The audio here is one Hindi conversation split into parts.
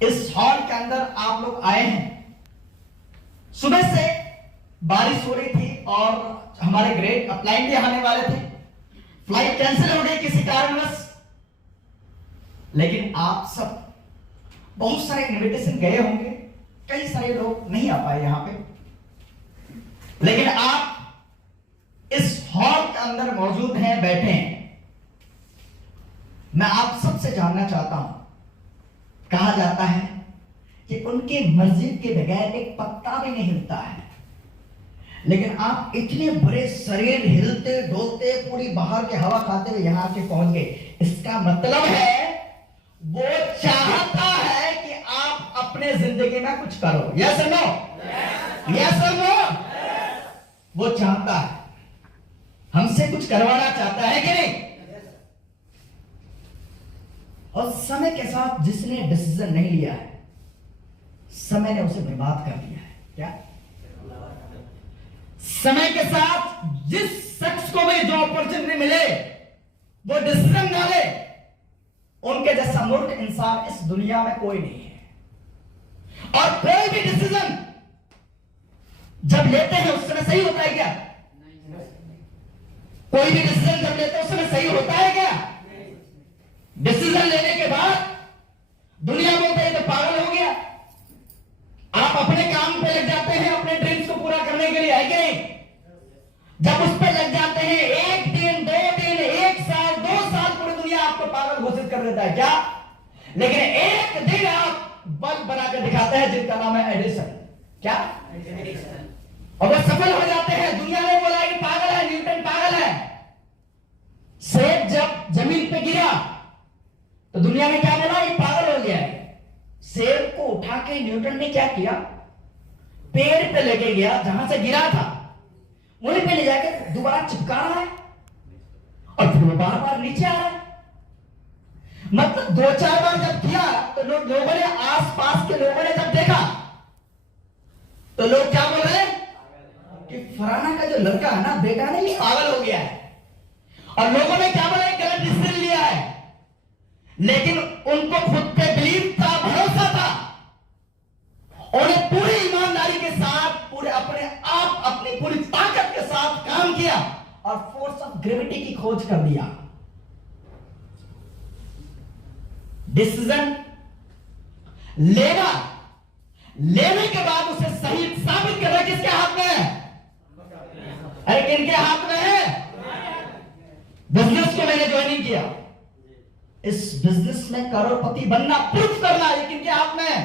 इस हॉल के अंदर आप लोग आए हैं। सुबह से बारिश हो रही थी और हमारे ग्रेड अपलाइन भी आने वाले थे, फ्लाइट कैंसिल हो गई किसी कारणवश। लेकिन आप सब बहुत सारे इनविटेशन गए होंगे, कई सारे लोग नहीं आ पाए यहां पे, लेकिन आप इस हॉल के अंदर मौजूद हैं, बैठे हैं। मैं आप सबसे जानना चाहता हूं, कहा जाता है कि उनके मस्जिद के बगैर एक पत्ता भी नहीं हिलता है, लेकिन आप इतने बड़े शरीर हिलते डोलते पूरी बाहर की हवा खाते हुए यहां के पहुंच गए। इसका मतलब है वो चाहता है कि आप अपने जिंदगी में कुछ करो। यस और नो? यस और नो? वो चाहता है, हमसे कुछ करवाना चाहता है कि नहीं? और समय के साथ जिसने डिसीजन नहीं लिया है, समय ने उसे बर्बाद कर दिया है। क्या समय के साथ जिस शख्स को भी जो अपॉर्चुनिटी मिले वो डिसीजन ना ले, उनके जैसा मूर्ख इंसान इस दुनिया में कोई नहीं है। और कोई भी डिसीजन जब लेते हैं उस समय सही होता है क्या? कोई भी डिसीजन जब लेते हैं उस समय सही होता है क्या? डिसीजन लेने के बाद दुनिया बोलते हैं तो पागल हो गया। आप अपने काम पे लग जाते हैं, अपने ड्रीम्स को पूरा करने के लिए, है कि नहीं? जब उस पे लग जाते हैं, एक दिन, 2 दिन, 1 साल, 2 साल, पूरी दुनिया आपको पागल घोषित कर देता है क्या? लेकिन एक दिन आप बल्ब बनाकर दिखाते हैं जिनका नाम है एडिसन। क्या? और वो सफल हो जाते हैं। दुनिया ने बोला कि पागल है, न्यूटन पागल है। सेब जब जमीन पे गिरा तो दुनिया ने क्या बोला? ये पागल हो गया है। सेब को उठा के न्यूटन ने क्या किया? पेड़ पे लेके गया, जहां से गिरा था वहीं पे ले जाके दोबारा चिपका रहा है और फिर वो बार बार नीचे आ रहा है। मतलब 2-4 बार जब किया तो लोगों ने, आसपास के लोगों ने जब देखा तो लोग क्या बोल रहे हैं कि फलाना का जो लड़का है ना, बेटा नहीं, पागल हो गया है। और लोगों ने क्या बोला? गलत डिसीजन लिया है। लेकिन उनको खुद पे बिलीव था, भरोसा था, उन्हें पूरी ईमानदारी के साथ, पूरे अपने आप, अपनी पूरी ताकत के साथ काम किया और फोर्स ऑफ ग्रेविटी की खोज कर दिया। डिसीजन लेना, लेने के बाद उसे सही साबित करना किसके हाथ में है? अरे किनके हाथ में है? बिजनेस को मैंने ज्वाइनिंग किया, इस बिजनेस में करोड़पति बनना, प्रूफ करना, ये किनके हाथ में है?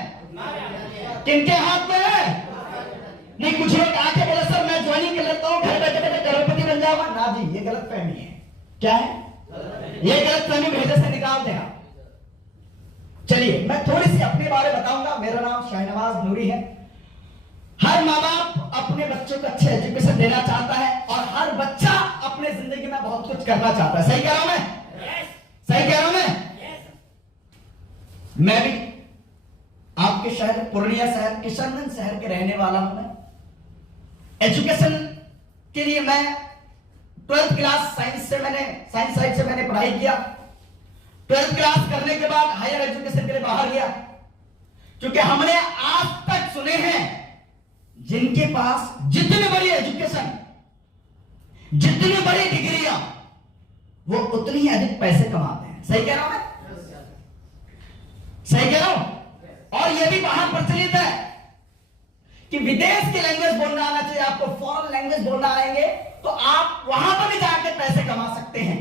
किनके हाथ में है? नहीं, कुछ लोग आके बोले सर मैं ज्वाइनिंग कर लेता हूं, घर बैठे बैठे करोड़पति बन जाऊंगा। ना जी, ये गलत फहमी है। क्या है? ये गलत फहमी भेजे से निकाल देना। चलिए मैं थोड़ी सी अपने बारे बताऊंगा। मेरा नाम शाहनवाज नूरी है। हर माँ बाप अपने बच्चों को अच्छे एजुकेशन देना चाहता है और हर बच्चा अपने जिंदगी में बहुत कुछ करना चाहता है। सही कह रहा हूं मैं? सही कह रहा हूं मैं? मैं भी आपके शहर पूर्णिया शहर, किशनगंज शहर के रहने वाला हूं। मैं एजुकेशन के लिए मैं 12th क्लास साइंस साइड से मैंने पढ़ाई किया। 12th क्लास करने के बाद हायर एजुकेशन के लिए बाहर गया, क्योंकि हमने आज तक सुने हैं जिनके पास जितनी बड़ी एजुकेशन, जितनी बड़ी डिग्रियां, वो उतनी ही अधिक पैसे कमाते हैं। सही कह रहा हूं मैं? सही कह रहा हूं? और यह भी बाहर प्रचलित है कि विदेश की लैंग्वेज बोलना आना चाहिए आपको, फॉरेन लैंग्वेज बोलना आएंगे तो आप वहां पर भी जाकर पैसे कमा सकते हैं।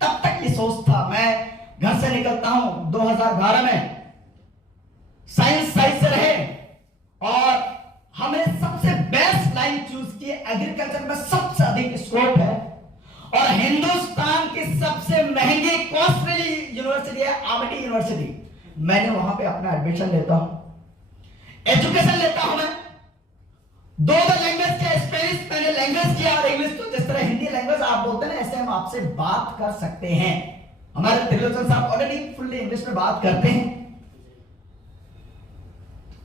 तब तक ये सोच था। मैं घर से निकलता हूं 2012 में, साइंस साइड से रहे और हमने सबसे बेस्ट लाइन चूज की। एग्रीकल्चर में सबसे अधिक स्कोप है और हिंदुस्तान की सबसे महंगी कॉस्टली यूनिवर्सिटी है आमिटी यूनिवर्सिटी। मैंने वहां पे अपना एडमिशन लेता हूं, एजुकेशन लेता हूं। मैं 2 लैंग्वेज किया, स्पेनिश मैंने लैंग्वेज किया और इंग्लिश। तो जिस तरह हिंदी लैंग्वेज आप बोलते हैं ना, ऐसे हम आपसे बात कर सकते हैं। हमारे त्रिलोचन साहब ऑलरेडी फुल्ली इंग्लिश में बात करते हैं।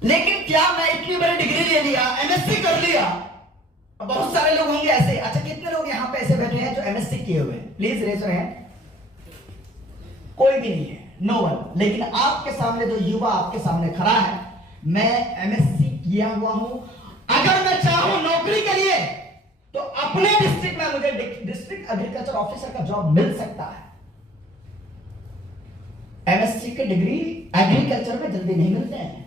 लेकिन क्या मैं इतनी बड़ी डिग्री ले लिया, एमएससी कर लिया? बहुत सारे लोग होंगे ऐसे। अच्छा, कितने लोग यहां पे ऐसे बैठे हैं जो एमएससी किए हुए हैं? Please raise your hand. कोई भी नहीं है। No one. लेकिन आपके सामने जो युवा आपके सामने खड़ा है, मैं एमएससी किया हुआ हूं, अगर मैं चाहूं नौकरी के लिए तो अपने डिस्ट्रिक्ट में मुझे डिस्ट्रिक्ट एग्रीकल्चर ऑफिसर का जॉब मिल सकता है। एमएससी की डिग्री एग्रीकल्चर में जल्दी नहीं मिलते हैं,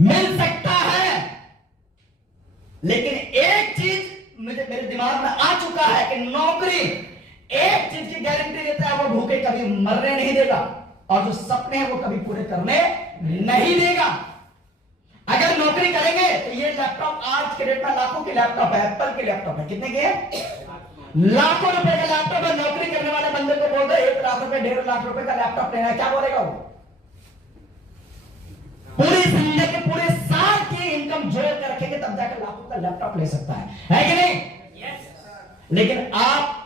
मिल सकता है। लेकिन एक चीज मेरे दिमाग में आ चुका है कि नौकरी एक चीज की गारंटी देता है, वो भूखे कभी मरने नहीं देगा, और जो सपने हैं वो कभी पूरे करने नहीं देगा। अगर नौकरी करेंगे तो ये लैपटॉप आज के डेट में लाखों के लैपटॉप है, एप्पल के लैपटॉप है, कितने के हैं? लाखों रुपए का लैपटॉप है। नौकरी करने वाले बंदे को बोल दो 1 लाख रुपए 1.5 लाख रुपए का लैपटॉप लेना है, क्या बोलेगा वो? पूरी जिंदगी पूरे साल की इनकम जोड़ कर रखेंगे तब जाकर लाखों का लैपटॉप ले सकता है कि नहीं? लेकिन आप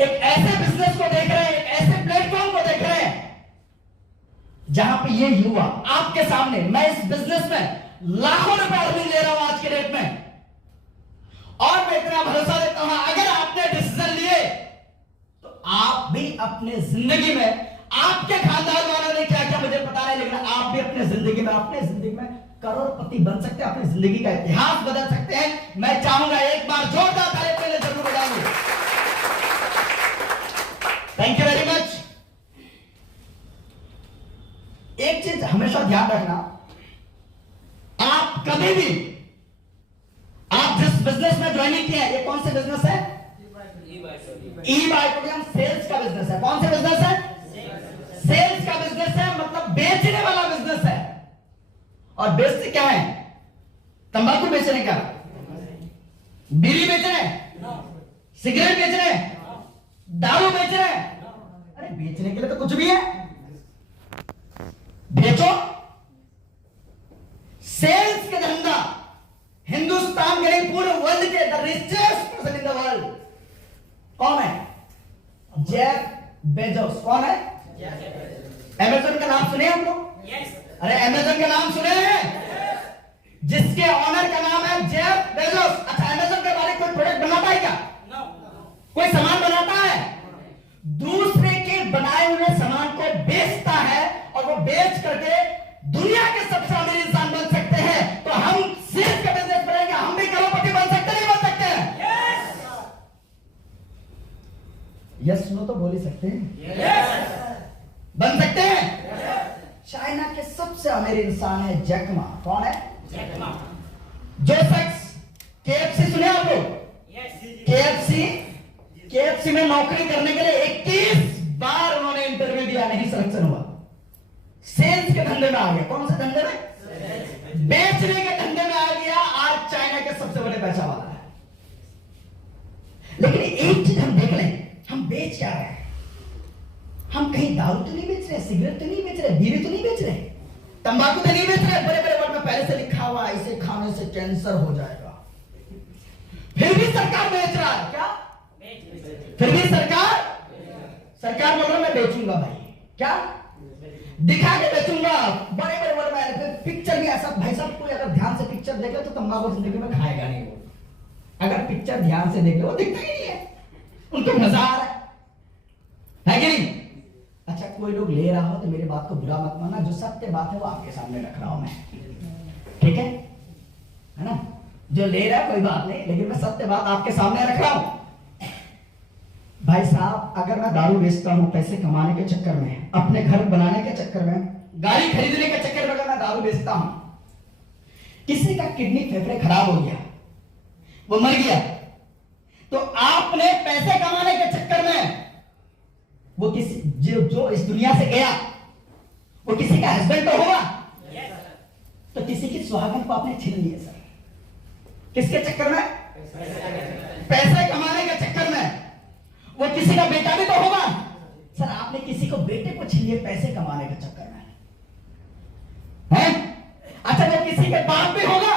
एक ऐसे बिजनेस को देख रहे हैं, एक ऐसे प्लेटफॉर्म को देख रहे हैं जहां पे ये युवा आपके सामने, मैं इस बिजनेस में लाखों रुपए अर्निंग ले रहा हूं आज के डेट में, और मैं इतना भरोसा देता हूं अगर आपने डिसीजन लिए तो आप भी अपने जिंदगी में, आपके खानदान वालों ने क्या क्या मुझे पता नहीं, लेकिन आप भी अपने जिंदगी में करोड़पति बन सकते हैं, अपनी जिंदगी का इतिहास बदल सकते हैं। मैं चाहूंगा एक बार जोरदार ताली पहले जरूर बजाऊं। Thank you very much. एक चीज हमेशा ध्यान रखना, आप कभी भी, आप जिस बिजनेस में ज्वाइनिंग किया है, ये कौन से बिजनेस है? ई-बाइकोडियम सेल्स का बिजनेस है। कौन सा बिजनेस है? सेल्स का बिजनेस है, मतलब बेचने वाला बिजनेस है। और बेचते क्या है? तंबाकू बेच रहे क्या? बीड़ी बेच रहे हैं? सिगरेट बेच रहे हैं? दारू बेच रहे हैं? अरे बेचने के लिए तो कुछ भी है, बेचो। सेल्स के धंधा हिंदुस्तान के नहीं, पूरे वर्ल्ड के the richest person in the world कौन है? Jeff Bezos. कौन है? अमेज़न का नाम सुने हम लोग? अरे अमेज़न का नाम सुने हैं? जिसके ऑनर का नाम है जेफ बेजोस। अच्छा, अमेज़न के बारे में कोई प्रोडक्ट बनाता है क्या? कोई सामान बनाता है? दूसरे के बनाए हुए सामान को बेचता है, और वो बेच करके दुनिया के सबसे अमीर इंसान बन सकते हैं। तो हम सेल्स का बिजनेस करेंगे, हम भी करोड़पति बन सकते नहीं बन सकते हैं? यस नो तो बोल ही सकते हैं। बन सकते हैं। चाइना के सबसे अमीर इंसान है जैकमा। कौन है? जो शख्स केएफसी सुने आप लोग? केएफसी में नौकरी करने के लिए 21 बार उन्होंने इंटरव्यू दिया, नहीं सिलेक्शन हुआ। सेल्स के धंधे में आ गया। कौन से धंधे में? बेचने के धंधे में आ गया। आज चाइना के सबसे बड़े पैसा वाला है। लेकिन एक चीज हम देख लें, हम बेच क्या रहे हैं? हम कहीं दारू तो नहीं बेच रहे, सिगरेट तो नहीं बेच रहे, बीड़ी तो नहीं बेच रहे, तंबाकू तो नहीं बेच रहे। बड़े बड़े वर्ड में पहले से लिखा हुआ इसे खाने से कैंसर हो जाएगा, फिर भी सरकार बेच रहा है। क्या? फिर भी सरकार बोल रहा मैं बेचूंगा भाई। क्या? दिखा के बेचूंगा। बड़े बड़े वर्ड में पिक्चर भी ऐसा। भाई साहब, कोई अगर ध्यान से पिक्चर देख ले तो तंबाकू जिंदगी में खाएगा नहीं वो। अगर पिक्चर ध्यान से देख ले, वो दिखता ही नहीं है, उनको मजा आ रहा है कि नहीं? अच्छा, कोई लोग ले रहा हो तो मेरी बात को बुरा मत मानना, जो सत्य बात है वो आपके सामने रख रहा हूं मैं, ठीक है ना? जो ले रहा है कोई बात नहीं, लेकिन मैं सत्य बात आपके सामने रख रहा हूं। भाई साहब, अगर मैं दारू बेचता हूं पैसे कमाने के चक्कर में, अपने घर बनाने के चक्कर में, गाड़ी खरीदने के चक्कर में, अगर मैं दारू बेचता हूं, किसी का किडनी फेफड़े खराब हो गया, वो मर गया, तो आपने पैसे कमाने के चक्कर में वो किसी जो इस दुनिया से गया वो किसी का हस्बैंड तो होगा, तो किसी की सुहागन को आपने छीन लिया सर। किसके चक्कर में? पैसे कमाने के चक्कर में। वो किसी का बेटा भी तो होगा सर, आपने किसी को बेटे को छीन लिया पैसे कमाने के चक्कर में, हैं? अच्छा, वो किसी के बाप भी होगा,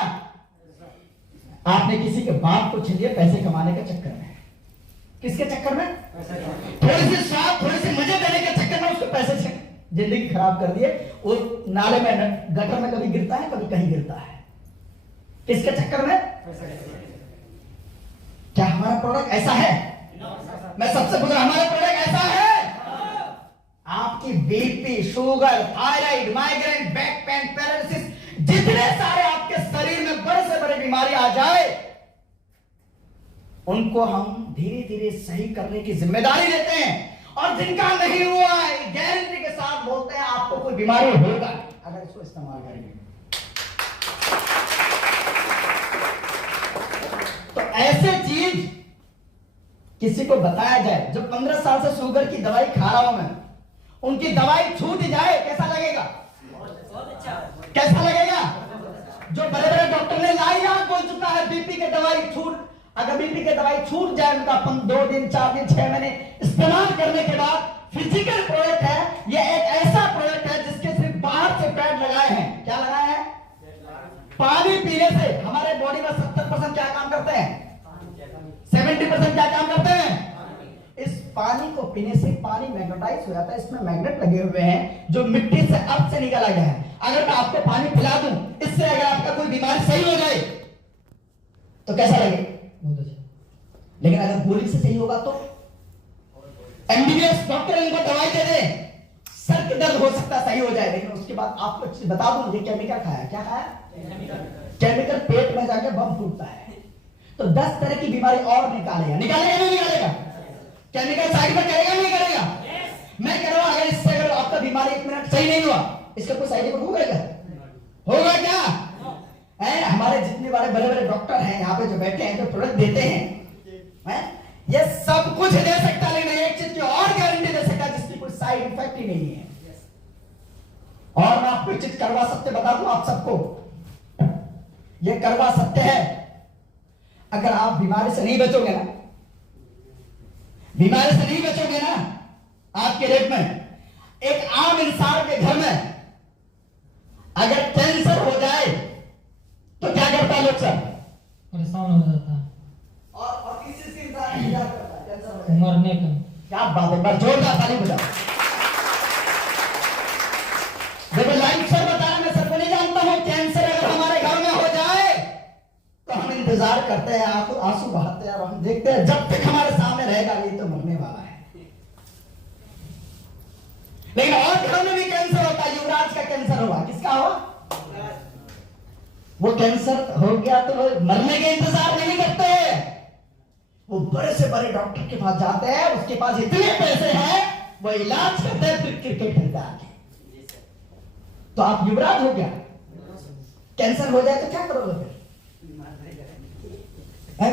आपने किसी के बाप को छीन लिया पैसे कमाने के चक्कर में। किसके चक्कर में? थोड़ी सी स्वाद, थोड़ी सी मजे देने के चक्कर में उसको पैसे से जिंदगी खराब कर दिए। वो नाले में, गटर में कभी गिरता है, कभी कहीं गिरता है। किसके चक्कर में? क्या हमारा प्रोडक्ट ऐसा है? मैं सबसे पूछ रहा, हमारा प्रोडक्ट ऐसा है? आपकी BP, sugar, thyroid, migraine, back pain, paralysis, जितने सारे आपके शरीर में बड़े से बड़े बीमारी आ जाए, उनको हम धीरे धीरे सही करने की जिम्मेदारी लेते हैं। और जिनका नहीं हुआ है, गारंटी के साथ बोलते हैं आपको कोई बीमारी होगा अगर इसको इस्तेमाल करेंगे। तो ऐसे चीज किसी को बताया जाए, जो 15 साल से शुगर की दवाई खा रहा हूं मैं, उनकी दवाई छूट जाए, कैसा लगेगा? कैसा लगेगा? जो बड़े बड़े डॉक्टर ने लाइलाज बोल चुका है बीपी की दवाई छूट, अगर बीपी की दवाई छूट जाए उनका 2 दिन, 4 दिन, 6 महीने इस्तेमाल करने के बाद, फिजिकल प्रोडक्ट है ये, एक ऐसा प्रोडक्ट है जिसके सिर्फ बाहर से पैड लगाए हैं। क्या लगाए हैं? पानी पीने से हमारे बॉडी में 70% क्या काम करते हैं? 70% क्या काम करते हैं? इस पानी को पीने से पानी मैग्नेटाइज हो जाता है, इसमें मैग्नेट लगे हुए हैं जो मिट्टी से अर्थ से निकाला गया है। अगर मैं आपको पानी पिला दूं, इससे अगर आपका कोई बीमारी सही हो जाए तो कैसा लगे? लेकिन अगर गोली से सही होगा तो एमबीबीएस डॉक्टर इनको दवाई दे दे, सर के दर्द हो सकता सही हो जाए, लेकिन उसके बाद आपको बता दूं ये केमिकल खाया। क्या खाया? केमिकल पेट में जाके बम फूटता है। तो 10 तरह की बीमारी और निकालेगा नहीं निकालेगा? केमिकल साइड में करेगा नहीं करेगा? मैं कह रहा हूं अगर इससे अगर आपका बीमारी 1 मिनट सही नहीं हुआ, इसका कोई साइड इफेक्ट होगा क्या? होगा क्या? हमारे जितने बड़े बड़े डॉक्टर हैं यहाँ पे जो बैठे हैं, जो प्रोडक्ट देते हैं, ये सब कुछ दे सकता, लेकिन एक चीज की और गारंटी दे सकता जिसकी कोई साइड इफेक्ट ही नहीं है। और मैं आपको एक चीज करवा सकते बता दूं आप सबको, ये करवा सकते हैं। अगर आप बीमारी से नहीं बचोगे ना, बीमारी से नहीं बचोगे ना, आपके रेट में एक आम इंसान के घर में अगर कैंसर हो जाए तो क्या करता है लोग? सब परेशान हो जाता है और किसी से इंसान क्या करता है? कैंसर हो जाए मरने का। क्या बात है, बस जोरदार ताली बजाओ। देखो लाइव सर बताया, मैं सर को नहीं जानता हूं, कैंसर अगर हमारे घर में हो जाए तो हम इंतजार करते हैं, आंसू बहाते हैं और हम देखते हैं जब तक हमारे सामने रहेगा ये तो मरने वाला है। लेकिन और घरों में भी कैंसर होता है। युवराज का कैंसर हुआ, किसका हुआ? वो कैंसर हो गया तो वो मरने के इंतजार नहीं करते, वो बड़े से बड़े डॉक्टर के पास जाते हैं, उसके पास इतने पैसे हैं वो इलाज करते हैं, फिर क्रिकेट खेलता है। तो आप युवराज हो गया, कैंसर हो जाए तो क्या करोगे फिर?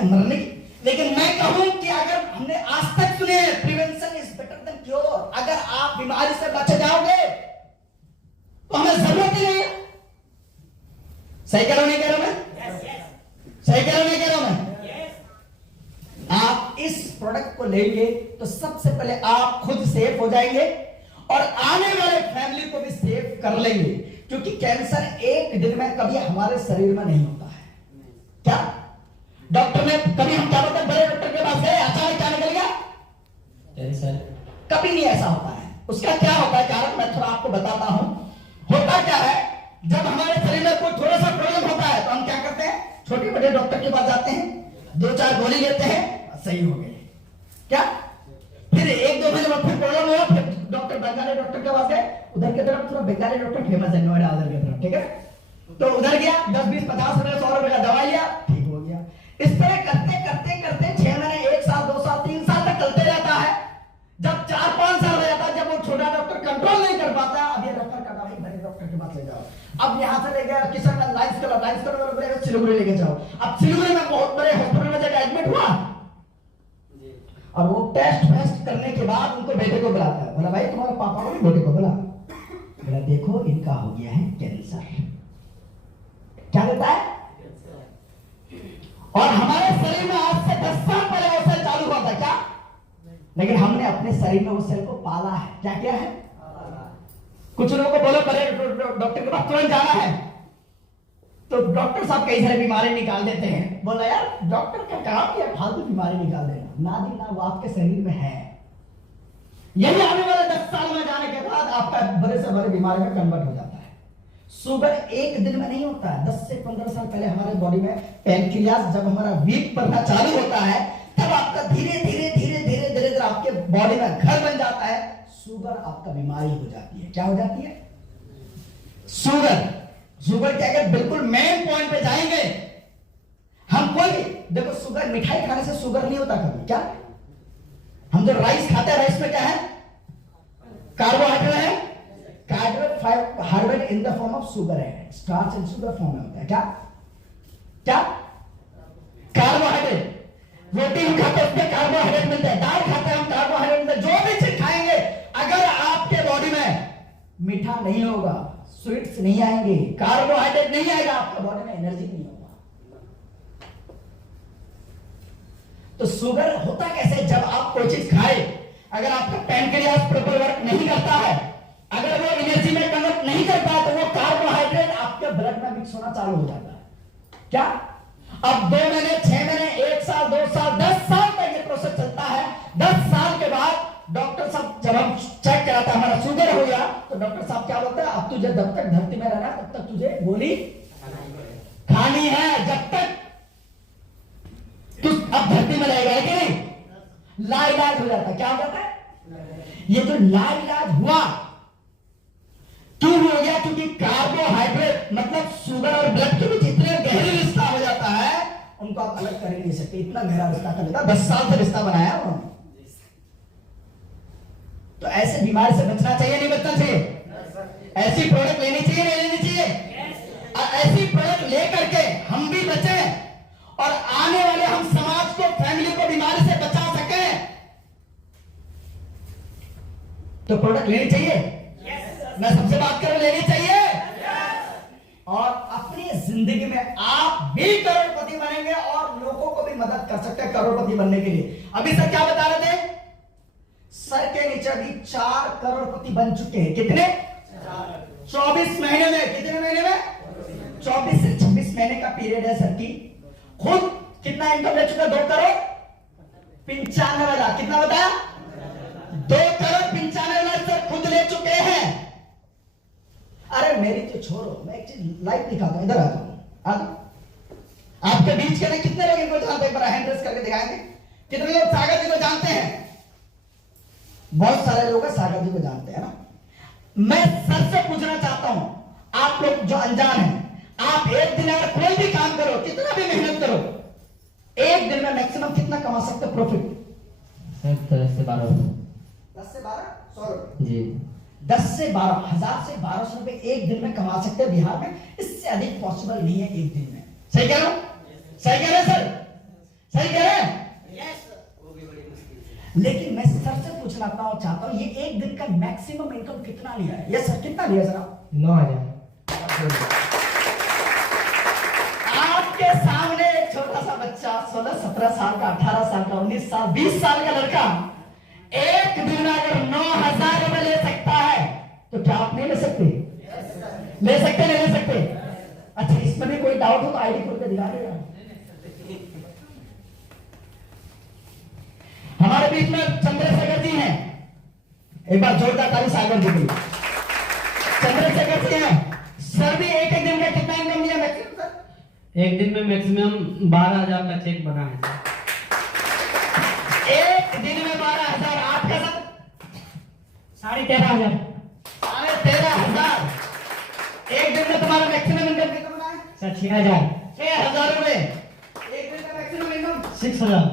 मरने की। लेकिन मैं कहूं कि अगर हमने आज तक सुने prevention is better than cure, अगर आप बीमारी से बच जाओगे तो हमें जरूरत ही नहीं है। सही कह रहा हूं नहीं कह रहा मैं? सही कह रहा हूं नहीं कह रहा मैं? आप इस प्रोडक्ट को लेंगे तो सबसे पहले आप खुद सेफ हो जाएंगे और आने वाले फैमिली को भी सेफ कर लेंगे, क्योंकि कैंसर एक दिन में कभी हमारे शरीर में नहीं होता है। क्या डॉक्टर ने कभी, हम क्या बोलते हैं, बड़े डॉक्टर के पास गए, अचानक क्या निकल गया? कैंसर। कभी नहीं ऐसा होता है। उसका क्या होता है कारण, मैं थोड़ा आपको बताता हूं। होता क्या है, जब हमारे शरीर में कोई थोड़ा सा प्रॉब्लम होता है तो हम क्या करते हैं, छोटे बड़े डॉक्टर के पास जाते हैं, 2-4 गोली लेते हैं, सही हो गए। क्या फिर 1-2 महीने बाद फिर प्रॉब्लम हुआ, फिर डॉक्टर बंगाली डॉक्टर के पास गए, उधर की तरफ थोड़ा बंगाली डॉक्टर फेमस है नोएडा उधर की तरफ, ठीक है, तो उधर गया, 10, 20, 50 रुपए 100 रुपए का दवाई लिया, ठीक हो गया। इस तरह करते करते करते 6 महीने, 1 साल, 2 साल, 3 साल तक चलते रहता है। जब 4-5 साल हो जाता है, जब वो छोटा डॉक्टर कंट्रोल नहीं कर पाता, अब ये डॉक्टर का दवाई बड़े डॉक्टर के पास ले जाओ। अब यहां से ले गया किशनगंज, लाइंस करो सिलीगुड़ी लेके जाओ। अब सिलीगुड़ी में बहुत बड़े हॉस्पिटल में जाकर एडमिट हुआ और वो टेस्ट करने के बाद उनको बेटे को बुलाता है, बोला भाई तुम्हारे पापा को भी बेटे को बुला, बोला देखो इनका हो गया है कैंसर। क्या होता है? और हमारे शरीर में आज से 10 साल पहले वो सेल चालू हुआ था क्या? लेकिन हमने अपने शरीर में उस सेल को पाला है। क्या किया है? कुछ लोगों को बोलो पहले डॉक्टर के पास तुरंत जाना है, तो डॉक्टर साहब कई सारे बीमारी निकाल देते हैं। बोला यार डॉक्टर का काम है फालतू बीमारी निकाल देना, ना जी ना, वो आपके शरीर में है। यही आने वाले 10 साल में जाने के बाद आपका बड़े से बड़े बीमारी में कन्वर्ट हो जाता है। शुगर एक दिन में नहीं होता है, 10 से 15 साल पहले हमारे बॉडी में पैंक्रियास जब हमारा वीक बनना चालू होता है, तब आपका धीरे धीरे धीरे धीरे धीरे धीरे आपके बॉडी में घर बन जाता है, शुगर आपका बीमारी हो जाती है। क्या हो जाती है? शुगर। शुगर क्या है? बिल्कुल मेन पॉइंट पे जाएंगे हम। कोई देखो, शुगर, मिठाई खाने से शुगर नहीं होता कभी। क्या हम जो राइस खाते हैं, राइस में क्या है? कार्बोहाइड्रेट है। Carbohydrate in the form of sugar है, स्टार्च एंड शुगर फॉर्म में होता है। क्या क्या? कार्बोहाइड्रेट। रोटी हम खाते हैं उसमें कार्बोहाइड्रेट मिलता है, दाल खाते हैं हम कार्बोहाइड्रेट मिलता है। जो भी चीज खाएंगे, अगर आपके बॉडी में मीठा नहीं होगा, स्वीट्स नहीं आएंगे, कार्बोहाइड्रेट नहीं आएगा, आपके बॉडी में एनर्जी नहीं होगा। तो शुगर होता कैसे? जब आप कोई चीज खाए, अगर आपका पैनक्रियास प्रॉपर वर्क नहीं करता है, अगर वो एनर्जी में कन्वर्ट नहीं करता है, तो वो कार्बोहाइड्रेट आपके ब्लड में मिक्स होना चालू हो जाता है। क्या? अब 2 महीने, 6 महीने, 1 साल, 2 साल, 10 साल तक ये प्रोसेस चलता है। 10 साल के बाद डॉक्टर साहब, जब हम चेक कराते हैं हमारा शुगर हो गया, तो डॉक्टर साहब क्या बोलते हैं? अब तुझे जब तक धरती में रहना तब तक तुझे गोली खानी है। जब तक तू अब धरती में रहेगा, कि नहीं? लाइलाज हो जाता है। क्या हो जाता है? ये जो लाइलाज हुआ, क्यों हो गया? क्योंकि कार्बोहाइड्रेट मतलब शुगर और ब्लड के बीच इतने गहरे रिश्ता हो जाता है, उनको आप अलग कर नहीं सकते। इतना गहरा रिश्ता कर लेता, 10 साल से रिश्ता बनाया उन्होंने। तो ऐसे बीमारी से बचना चाहिए, नहीं बचना चाहिए? ऐसी प्रोडक्ट लेनी चाहिए, नहीं लेनी चाहिए? और ऐसी प्रोडक्ट लेकर के हम भी बचें और आने वाले हम समाज को, फैमिली को बीमारी से बचा सकें, तो प्रोडक्ट लेनी चाहिए। मैं सबसे बात करूं, लेनी चाहिए। और अपनी जिंदगी में आप भी करोड़पति बनेंगे और लोगों को भी मदद कर सकते हैं करोड़पति बनने के लिए। अभी सर क्या बता रहे थे? सर के नीचे अभी 4 करोड़पति बन चुके हैं। कितने? 24 महीने में। कितने महीने में? 24 से 26 महीने का पीरियड है सर की। खुद कितना इनकम ले चुका? 2 करोड़ 95 हजार। कितना बताया? 2 करोड़ 95 लाख सर खुद ले चुके हैं। अरे मेरी तो छोड़ो, मैं एक चीज लाइव दिखाता हूं, इधर आ जाओ। आपके बीच के लिए कितने लोग इनको जानते हैं? हैंड रेस करके दिखाएंगे। कितने लोग सागर जी को जानते हैं? बहुत सारे लोग सागर जी को जानते हैं ना। मैं सर से पूछना चाहता हूं, आप लोग जो अनजान हैं, आप एक दिन अगर कोई भी काम करो, कितना भी मेहनत करो, एक दिन में मैक्सिमम कितना कमा सकते हो प्रॉफिट? 10 से 12। 10 से 12 100 जी। 10 से 12 हजार से 1200 रुपए एक दिन में कमा सकते हैं बिहार में। इससे अधिक पॉसिबल नहीं है एक दिन में। सही कह रहा हूं? सही कह रहे हैं सर? सही कह रहे हैं? लेकिन मैं सर से पूछना चाहता हूं, ये एक दिन का मैक्सिमम इनकम कितना लिया है? यस सर, कितना लिया सर? 9,000। आपके सामने एक छोटा सा बच्चा 16-17 साल का, 18 साल का, 19 साल, 20 साल का लड़का एक दिन में अगर 9,000 रुपए ले सकता है, तो क्या आप नहीं ले सकते? ले सकते, नहीं ले सकते? अच्छा, इसमें भी कोई डाउट हो तो आईडी खोल के दिखा देगा। हमारे बीच में चंद्रशेखर जी हैं, एक बार जोरदार ताली सागर जी के लिए। चंद्रशेखर जी हैं सर, भी एक दिन में कितना इनकम लिया मैक्सिमम सर? एक दिन में मैक्सिमम 12,000 का चेक बना है। एक दिन में 12,000। आपका सर? 13,500। 13,500। एक दिन में तुम्हारा मैक्सिमम इनकम कितना बना है? सर 6,000। 6,000 रुपए एक दिन का मैक्सिमम इनकम। 6,000।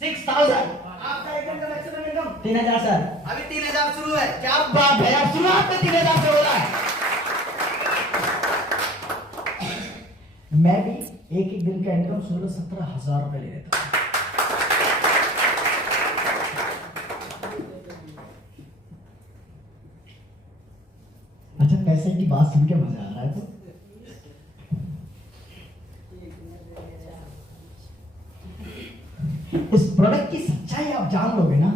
6,000। आपका एक दिन का मैक्सिमम इनकम 3,000 सर। अभी 3,000 शुरू है। क्या बात है यार, शुरुआत में 3,000 से हो रहा है। मैं भी एक दिन का इनकम 16-17 हजार रुपए ले लेता हूं। अच्छा, पैसे की बात सुन के मजा आ रहा है तो इस प्रोडक्ट की सच्चाई आप जान लोगे ना।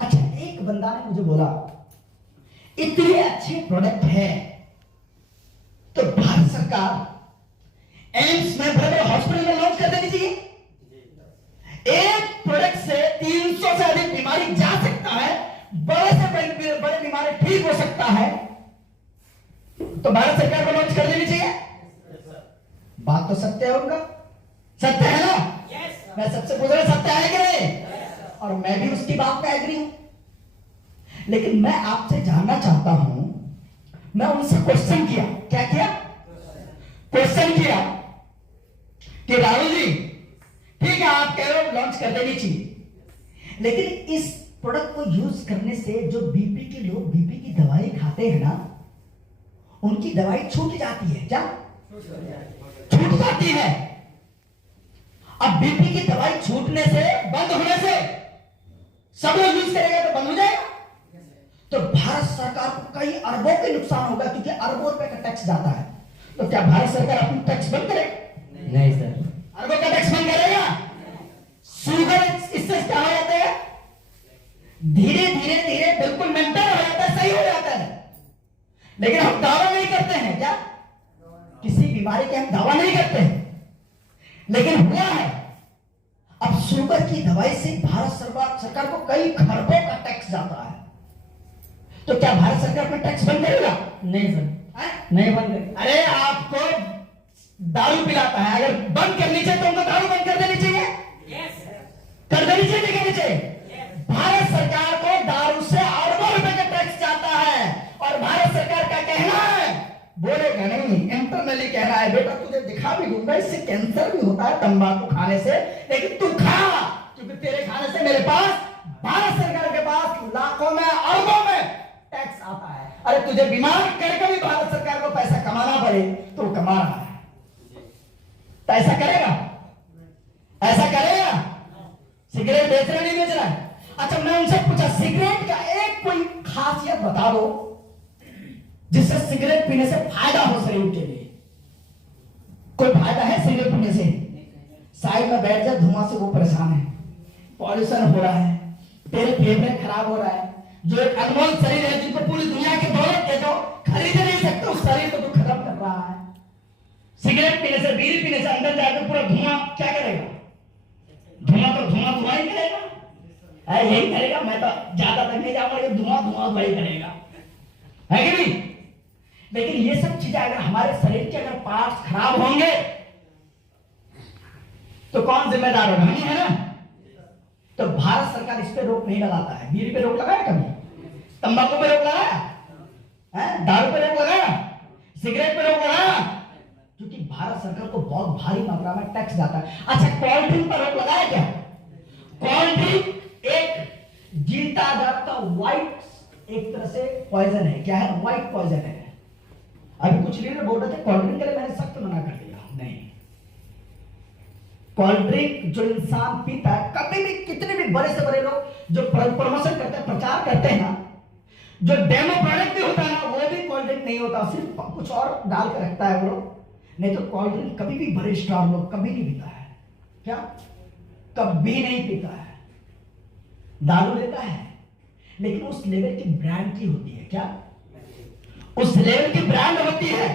अच्छा, एक बंदा ने मुझे बोला इतने अच्छे प्रोडक्ट है तो भारत सरकार एम्स में, बड़े बड़े हॉस्पिटल में लॉन्च कर देनी चाहिए। एक प्रोडक्ट से 300 से अधिक बीमारी जा सकता है, बड़े से बड़े बीमारी ठीक हो सकता है, तो भारत सरकार को लॉन्च कर देनी चाहिए। बात तो सत्य है उनका, सत्य है ना? मैं सबसे पूछ रहा, सत्य है कि नहीं? और मैं भी उसकी बात पे एग्री हूं। लेकिन मैं आपसे जानना चाहता हूं, मैं उनसे क्वेश्चन किया, क्या किया? क्वेश्चन किया कि राहुल जी ठीक है आप कह रहे हो लॉन्च कर देनी चाहिए, लेकिन इस प्रोडक्ट को यूज करने से जो बीपी के लोग बीपी की दवाई खाते हैं ना, उनकी दवाई छूट जाती है। क्या छूट जाती है? अब बीपी की दवाई छूटने से, बंद होने से सब लोग यूज करेगा तो बंद हो जाएगा। तो भारत सरकार को कई अरबों के नुकसान होगा, क्योंकि अरबों रुपए का टैक्स जाता है। तो क्या भारत सरकार अपनी टैक्स बंद करेगा? नहीं सर। अरबों का टैक्स बंद करेगा? शुगर इससे क्या हो जाता है? धीरे धीरे धीरे बिल्कुल मेंटेन हो जाता है, सही हो जाता है। लेकिन हम दावा नहीं करते हैं, क्या किसी बीमारी के हम दावा नहीं करते हैं, लेकिन हुआ है अब शुगर की दवाई से भारत सरकार को कई खरबों का टैक्स जाता है। तो क्या भारत सरकार अपना टैक्स बंद करेगा? नहीं सर, नहीं बंद करेगा। अरे आपको दारू पिलाता है, अगर बंद करनी चाहिए तो उनको दारू बंद कर देनी चाहिए। कर देनी चाहिए, नहीं करनी चाहिए? भारत सरकार को दारू से अरबों रुपए का टैक्स जाता है, और भारत सरकार का कहना है, बोलेगा नहीं, इंटरनली कहना है, बेटा तुझे दिखा भी दूंगा इससे कैंसर भी होता है तंबाकू खाने से, लेकिन तू खा, क्योंकि तेरे खाने से मेरे पास, भारत सरकार के पास लाखों में अरबों में टैक्स आता है। अरे तुझे बीमार करके भी भारत सरकार को पैसा कमाना पड़े तो कमा रहा है, तो ऐसा करेगा? ऐसा करेगा? सिगरेट बेच रहा नहीं बेच रहा है? अच्छा मैं उनसे पूछा सिगरेट का एक कोई खासियत बता दो जिससे सिगरेट पीने से फायदा हो शरीर के लिए। कोई फायदा है सिगरेट पीने से? साइड में बैठ जाए, धुआं से वो परेशान है, पॉल्यूशन हो रहा है, तेरे फेफड़े खराब हो रहा है, जो एक अनमोल शरीर है जिनको पूरी दुनिया की दौलत दे दो खरीद नहीं सकते, उस शरीर को तो खत्म कर रहा है। सिगरेट पीने से, बीड़ी पीने से अंदर जाकर पूरा धुआं क्या करेगा? धुआं तो धुआं ही करेगा, यही करेगा। मैं तो ज्यादा तक नहीं जाऊंगा, ये धुआं ही करेगा, है कि नहीं? लेकिन ये सब चीजें अगर हमारे शरीर के अगर पार्ट्स खराब होंगे तो कौन जिम्मेदार होगा? हम ही है ना। तो भारत सरकार इस पे रोक नहीं लगाता है। बीड़ी पे रोक लगाया कभी? तंबाकू पे रोक लगाया है? दारू पे रोक लगाया? सिगरेट पे रोक लगाया? क्योंकि भारत सरकार को बहुत भारी मात्रा में टैक्स जाता है। अच्छा कोल्ड ड्रिंक पर रोक लगाया क्या? कोल्ड ड्रिंक एक जीता जाता व्हाइट, एक तरह से पॉइजन है। क्या है? व्हाइट पॉइजन है। अभी कुछ लीडर बोल रहे थे कोल्ड ड्रिंक के लिए, मैंने सख्त मना कर दिया, नहीं। कोल्ड ड्रिंक जो इंसान पीता है, कभी भी कितने भी बड़े से बड़े लोग जो प्रमोशन करते हैं, प्रचार करते हैं ना, जो डेमो प्रोडक्ट भी होता है ना, वो भी कोल्ड ड्रिंक नहीं होता, सिर्फ कुछ और डाल कर रखता है वो। नहीं तो कोल्ड ड्रिंक कभी भी बड़े स्टार लोग कभी नहीं पीता है। क्या? कभी नहीं पीता है। दारू लेता है, लेकिन उस लेवल की ब्रांड की होती है। क्या? उस लेवल की ब्रांड होती है,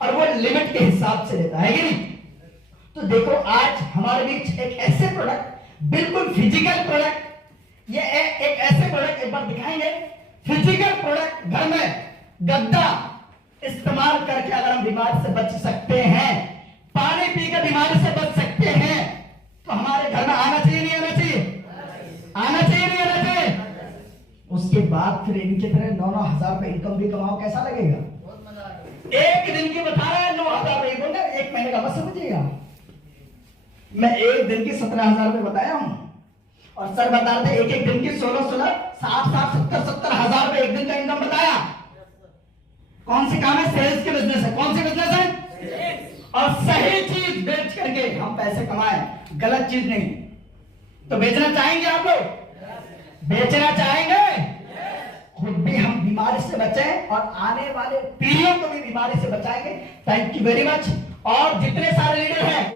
और वो लिमिट के हिसाब से लेता है कि नहीं? तो देखो आज हमारे बीच एक ऐसे प्रोडक्ट, बिल्कुल फिजिकल प्रोडक्ट, ये एक ऐसे प्रोडक्ट एक बार दिखाएंगे, फिजिकल प्रोडक्ट, घर में गद्दा इस्तेमाल करके अगर हम बीमारी से बच सकते हैं, पानी पीकर बीमारी से बच सकते हैं, तो हमारे घर में आना चाहिए नहीं आना चाहिए? आना चाहिए नहीं आना चाहिए? उसके बाद फिर इनके तरह 9-9 हजार रुपए इनकम भी कमाओ, कैसा लगेगा? एक दिन की बता रहा है 9,000 रुपए, बोलना एक महीने का, बस समझिएगा। मैं एक दिन की 17,000 रुपए बताया हूं, और सर बता रहे थे एक दिन की 16-16, 60-60, 70-70 हजार रुपए एक दिन का इनकम बताया। कौन सी काम है? सेल्स के बिजनेस है। कौन सी बिजनेस है? और सही चीज बेच करके हम पैसे कमाएं, गलत चीज नहीं। तो बेचना चाहेंगे आप लोग? बेचना चाहेंगे? खुद भी हम बीमारी से बचें और आने वाले पीढ़ियों को भी बीमारी से बचाएंगे। Thank you very much. और जितने सारे लीडर हैं